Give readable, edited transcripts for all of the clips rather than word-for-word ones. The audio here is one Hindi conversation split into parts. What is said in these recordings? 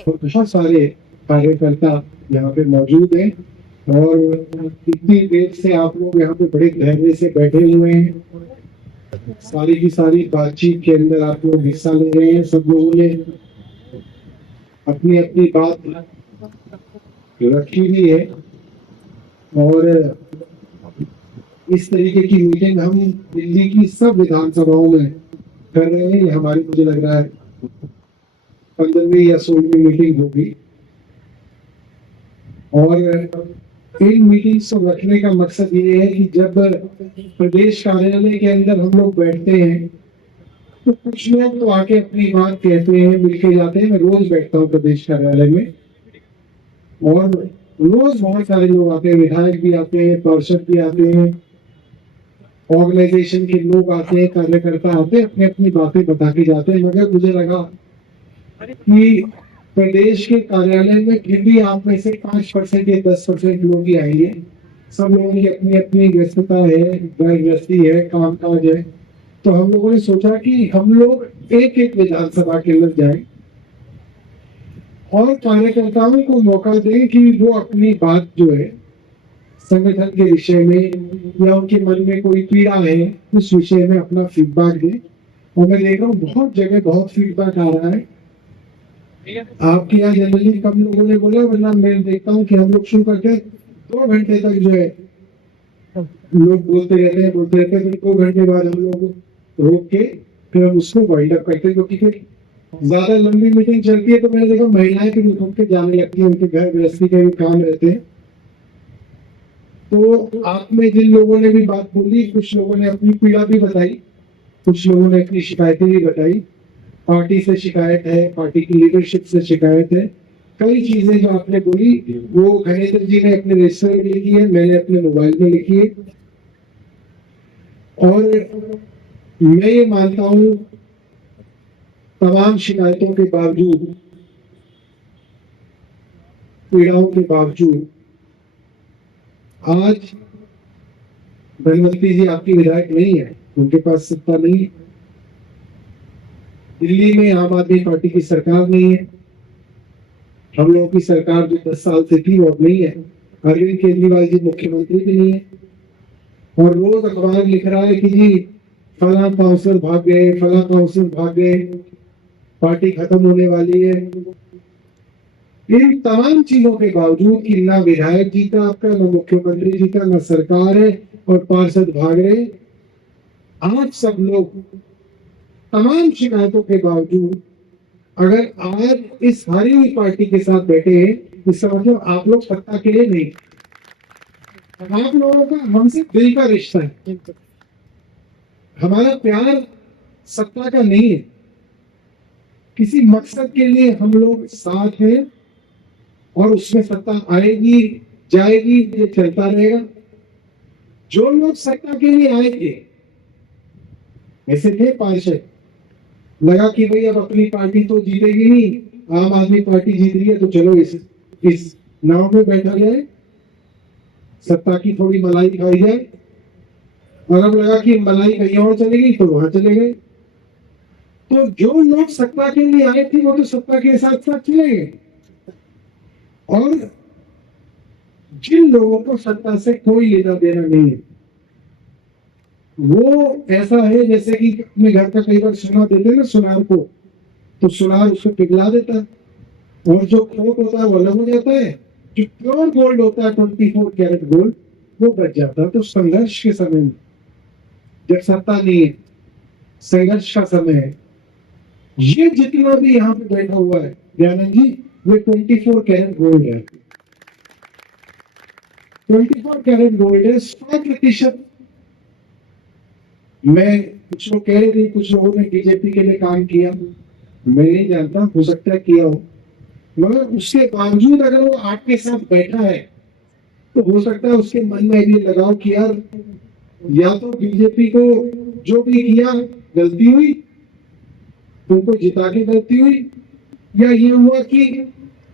और बहुत सारे कार्यकर्ता यहाँ पे मौजूद हैं और इतनी देर से आप लोग यहाँ पे बड़े धैर्य से बैठे हुए हैं। सारी की सारी बातचीत के अंदर आप लोग हिस्सा ले रहे हैं। सब लोगों ने अपनी अपनी बात रखी भी है और इस तरीके की मीटिंग हम दिल्ली की सब विधानसभाओं में कर रहे हैं। ये हमारी मुझे लग रहा है 15वीं या 16वीं मीटिंग होगी और इन मीटिंग्स को रखने का मकसद ये है कि जब प्रदेश कार्यालय के अंदर हम लोग बैठते हैं तो कुछ लोग तो आके अपनी बात कहते हैं, मिलके जाते हैं। मैं रोज बैठता हूँ प्रदेश कार्यालय में और रोज बहुत सारे लोग आते हैं, विधायक भी आते हैं, पार्षद भी आते हैं, ऑर्गेनाइजेशन के लोग आते हैं, कार्यकर्ता आते हैं, अपनी अपनी बातें बता के जाते हैं। मगर मुझे लगा कि प्रदेश के कार्यालय में फिर भी आप में से 5% या 10% लोग ही आएंगे। सब लोगों की अपनी अपनी व्यस्तता है, गृहस्थी है, कामकाज है। तो हम लोगों ने सोचा कि हम लोग एक एक विधानसभा के अंदर जाएं और कार्यकर्ताओं को मौका दें कि वो अपनी बात जो है संगठन के विषय में या उनके मन में कोई पीड़ा है उस विषय में अपना फीडबैक दें। और मैं देख रहा हूँ बहुत जगह बहुत फीडबैक आ रहा है। आपके यहाँ जनरली कम लोगों ने बोला, वरना मैं देखता हूँ कि हम लोग शुरू करके 2 घंटे तक जो है लोग बोलते रहते हैं फिर 2 घंटे बाद हम लोग रोक के फिर हम उसको वाइंड अप करते हैं। क्योंकि फिर ज्यादा लंबी मीटिंग चलती है तो मैंने देखा महिलाएं भी उठ के जाने लगती है, उनके घर गृहस्थी के भी काम रहते हैं। तो आप में जिन लोगों ने भी बात बोली, कुछ लोगों ने अपनी पीड़ा भी बताई, कुछ लोगों ने अपनी शिकायतें भी बताई। पार्टी से शिकायत है, पार्टी की लीडरशिप से शिकायत है। कई चीजें जो आपने बोली वो घनेन्द्र जी ने अपने रजिस्टर में लिखी है, मैंने अपने मोबाइल में लिखी है। और मैं ये मानता हूं तमाम शिकायतों के बावजूद, पीड़ाओं के बावजूद आज धनवंती जी आपकी विधायक नहीं है, उनके पास सत्ता नहीं है। दिल्ली में आम आदमी पार्टी की सरकार नहीं है। हम लोगों की सरकार जो 10 साल से थी वो अब नहीं है। अरविंद केजरीवाल जी मुख्यमंत्री भी नहीं है और रोज अखबार लिख रहा है कि जी फला काउंसिलर भाग गए, फला काउंसिलर भाग गए, पार्टी खत्म होने वाली है। इन तमाम चीजों के बावजूद कि ना विधायक जी का आपका, ना मुख्यमंत्री जी का, ना सरकार है और पार्षद भाग रहे, आज सब लोग तमाम शिकायतों के बावजूद अगर आज इस हारी हुई पार्टी के साथ बैठे हैं, इसका मतलब आप लोग सत्ता के लिए नहीं, आप लोगों का हमसे दिल का रिश्ता है। हमारा प्यार सत्ता का नहीं है, किसी मकसद के लिए हम लोग साथ हैं और उसमें सत्ता आएगी जाएगी, ये चलता रहेगा। जो लोग सत्ता के लिए आएंगे, ऐसे थे पार्षद, लगा कि भाई अब अपनी पार्टी तो जीतेगी नहीं, आम आदमी पार्टी जीत रही है तो चलो इस नाव में बैठा जाए, सत्ता की थोड़ी मलाई खाई जाए। और अब लगा कि मलाई कहीं और चलेगी तो वहां चले गए। तो जो लोग सत्ता के लिए आए थे वो तो सत्ता के साथ साथ चले गए और जिन लोगों को सत्ता से कोई लेना देना नहीं है वो ऐसा है जैसे कि अपने घर का कई बार सुना देते ना सुनार को, तो सुनार उसको पिघला देता है और जो खोट होता है वो अलग हो जाता है। जो प्योर गोल्ड होता है 24 कैरेट गोल्ड वो बच जाता है। तो संघर्ष के समय में जब सत्ता नहीं है, संघर्ष का समय है, ये जितना भी यहाँ पे बैठा हुआ है दयानंद जी, ये 24 कैरेट गोल्ड है। 24 कैरेट गोल्ड है, 100%। मैं कुछ लोग कह रहे थे कुछ लोगों ने बीजेपी के लिए काम किया, मैं नहीं जानता, हो सकता है किया हो, मगर उसके बावजूद अगर वो आपके साथ बैठा है तो हो सकता है उसके मन में भी लगाओ कि यार या तो बीजेपी को जो भी किया गलती हुई, उनको जिता के गलती हुई, या ये हुआ कि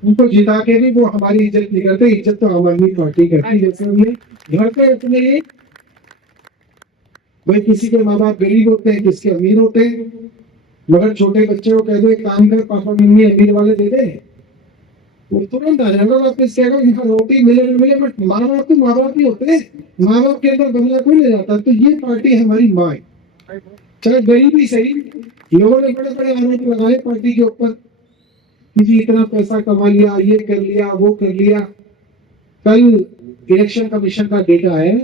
उनको जिता के भी वो हमारी इज्जत नहीं करते। इज्जत तो आम आदमी पार्टी करती है। जैसे उन्हें घर पे अपने भाई किसी के माँ बाप गरीब होते हैं, किसके अमीर होते हैं, मगर छोटे बच्चे को कह दो एक काम कर, पापा मम्मी अमीर वाले दे दे वो तुरंत आ जाएगा वापस कहेगा कि हाँ रोटी मिले न मिले, बट माँ बाप तो माँ बाप ही होते हैं, माँ बाप के अंदर बदला कोई ले जाता। तो ये पार्टी हमारी माँ है, चाहे गरीब ही सही। लोगों ने बड़े बड़े आरोप लगाए पार्टी के ऊपर कि जी इतना पैसा कमा लिया, ये कर लिया, वो कर लिया। कल इलेक्शन कमीशन का डेटा है,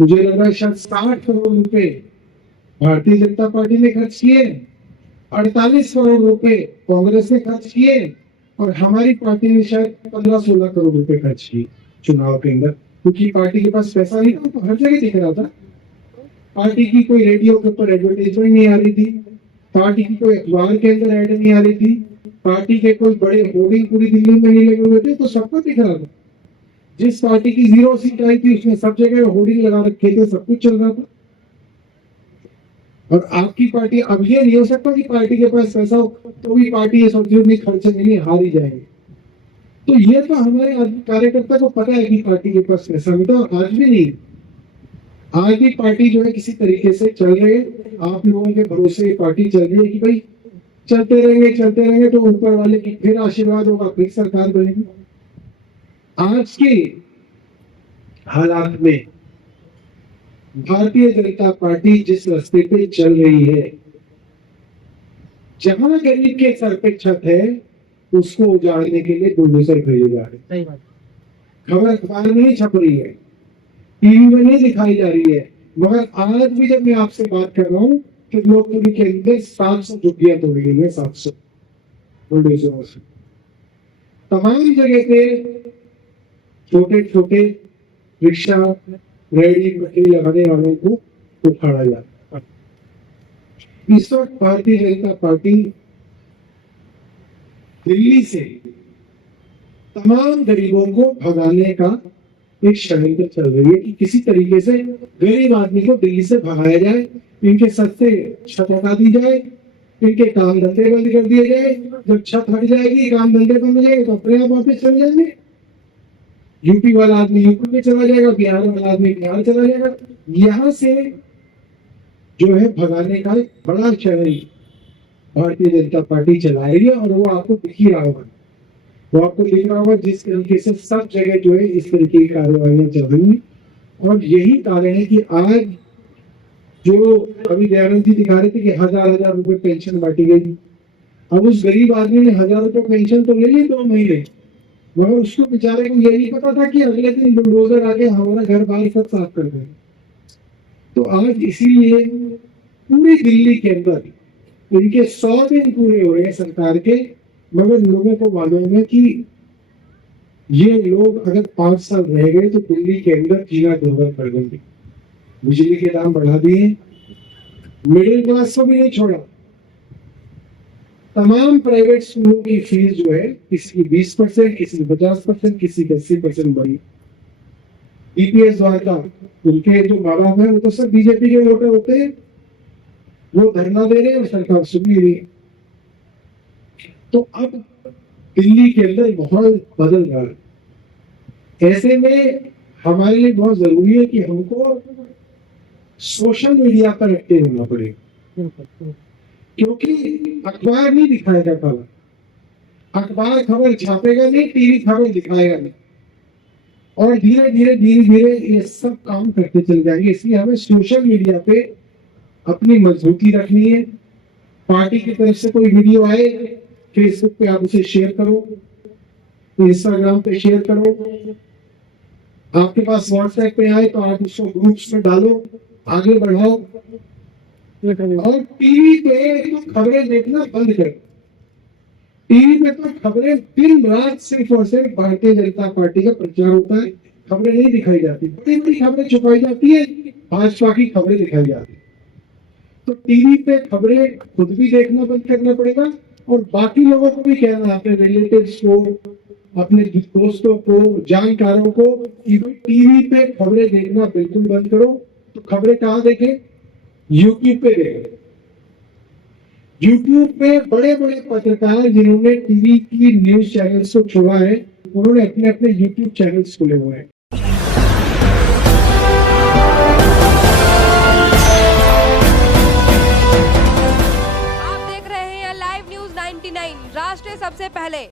मुझे लग रहा है शायद 60 करोड़ रुपए भारतीय जनता पार्टी ने खर्च किए, 48 करोड़ रुपए कांग्रेस ने खर्च किए, और हमारी पार्टी ने शायद 15-16 करोड़ रुपए खर्च किए चुनाव के अंदर, क्योंकि पार्टी के पास पैसा नहीं था। तो हर जगह दिख रहा था, पार्टी की कोई रेडियो के ऊपर एडवर्टाइजमेंट नहीं आ रही थी, पार्टी की कोई अखबार के अंदर ऐड नहीं आ रही थी, पार्टी के कोई बड़े होर्डिंग पूरी दिल्ली में नहीं लगे हुए थे। तो सबको दिख रहा था, जिस पार्टी की 0 सीट आई थी उसने सब जगह होर्डिंग लगा रखे थे, सब कुछ चल रहा था। और आपकी पार्टी, अब ये नहीं हो सकता कि पार्टी के पास पैसा हो तो भी पार्टी ये सोचती होगी खर्चे नहीं, हार ही जाएंगे। तो ये तो हमारे कार्यकर्ता को पता है कि पार्टी के पास पैसा नहीं था, और आज भी नहीं। आज भी पार्टी जो है किसी तरीके से चल रही है, आप लोगों के भरोसे पार्टी चल रही है कि भाई चलते रहेंगे तो ऊपर वाले की फिर आशीर्वाद होगा, फिर सरकार बनेगी। आज के हालात में भारतीय जनता पार्टी जिस रास्ते पे चल रही है, जहां गरीब के सर पे छत है उसको उजाड़ने के लिए बुलडोजर भेजे जा रहे हैं। खबर अखबार में नहीं छप रही है, टीवी में नहीं दिखाई जा रही है, मगर आज भी जब मैं आपसे बात कर रहा हूँ कि लोकपुरी के अंदर 700 झुग्गियां तोड़ी गई है, 700 बुलडोजरों से। तमाम जगह पे छोटे छोटे रिक्शा, रेहड़ी पटरी लगाने वालों को उखाड़ा जाता है। इस वक्त भारतीय जनता पार्टी दिल्ली से तमाम गरीबों को भगाने का एक षड्यंत्र चल रही है कि किसी तरीके से गरीब आदमी को दिल्ली से भगाया जाए, इनके सस्ते छत हटा दी जाए, इनके काम धंधे बंद कर दिए जाए। जब छत हट जाएगी, काम धंधे बंद हो जाएंगे तो अपने आप वापस चल जाएंगे। यूपी वाला आदमी यूपी में चला जाएगा, बिहार वाला आदमी बिहार चला जाएगा। यहाँ से जो है भगाने का एक बड़ा षड्यंत्र भारतीय जनता पार्टी चला रही है, और वो आपको दिख ही रहा होगा, वो आपको दिख रहा होगा जिस तरीके से सब जगह जो है इस तरीके की कार्रवाइयां चल रही है। और यही कारण है कि आज जो अभी दयानंद जी दिखा रहे थे कि 1000 रुपए पेंशन बांटी गई, अब उस गरीब आदमी ने 1000 रुपए पेंशन तो ले ली 2 महीने, मगर उसको बेचारे को ये नहीं पता था कि अगले दिन बुलडोजर आके हमारा घर बाहर सब साफ कर देंगे। तो आज इसीलिए पूरी दिल्ली के अंदर इनके 100 दिन पूरे हो रहे हैं सरकार के, मगर लोगों को मालूम है कि ये लोग अगर 5 साल रह गए तो दिल्ली के अंदर जीना दुर्भर कर देंगे। बिजली के दाम बढ़ा दिए, मिडिल क्लास को भी नहीं छोड़ा। तमाम प्राइवेट स्कूलों की फीस जो है किसी की 20%, किसी की 50%, किसी की 80% बढ़ी। ईपीएस द्वारा उनके जो माँ बाप है वो तो सब बीजेपी के वोटर होते हैं, वो धरना दे रहे हैं और सरकार सुन नहीं रही। तो अब दिल्ली के अंदर माहौल बदल रहा है। ऐसे में हमारे लिए बहुत जरूरी है कि हमको सोशल मीडिया पर एक्टिव होना पड़ेगा, क्योंकि अखबार नहीं दिखाएगा खबर, अखबार खबर छापेगा नहीं, टीवी खबर दिखाएगा नहीं, और धीरे धीरे ये सब काम करते चल जाएंगे। इसलिए हमें सोशल मीडिया पे अपनी मजबूती रखनी है। पार्टी की तरफ से कोई वीडियो आए, फेसबुक पे आप उसे शेयर करो, इंस्टाग्राम पे शेयर करो, आपके पास व्हाट्सएप पे आए तो आप उसको ग्रुप्स में डालो, आगे बढ़ाओ। और टीवी पे तो खबरें देखना बंद करो। टीवी पे तो खबरें दिन रात सिर्फ और सिर्फ भारतीय जनता पार्टी का प्रचार होता है, खबरें नहीं दिखाई जाती। बड़ी बड़ी खबरें छुपाई जाती है, भाजपा की खबरें दिखाई जाती है। तो टीवी पे खबरें खुद भी देखना बंद करना पड़ेगा, और बाकी लोगों को भी कहना, अपने रिलेटिव्स को, अपने दोस्तों को, जानकारों को कि टीवी पे खबरें देखना बिल्कुल बंद करो। तो खबरें कहाँ देखें? यूट्यूब पे देखें। यूट्यूब पे बड़े बड़े पत्रकार जिन्होंने टीवी की न्यूज चैनल्स को छोड़ा है, उन्होंने अपने अपने यूट्यूब चैनल्स खोले हुए हैं। आप देख रहे हैं लाइव न्यूज 99, राष्ट्र सबसे पहले।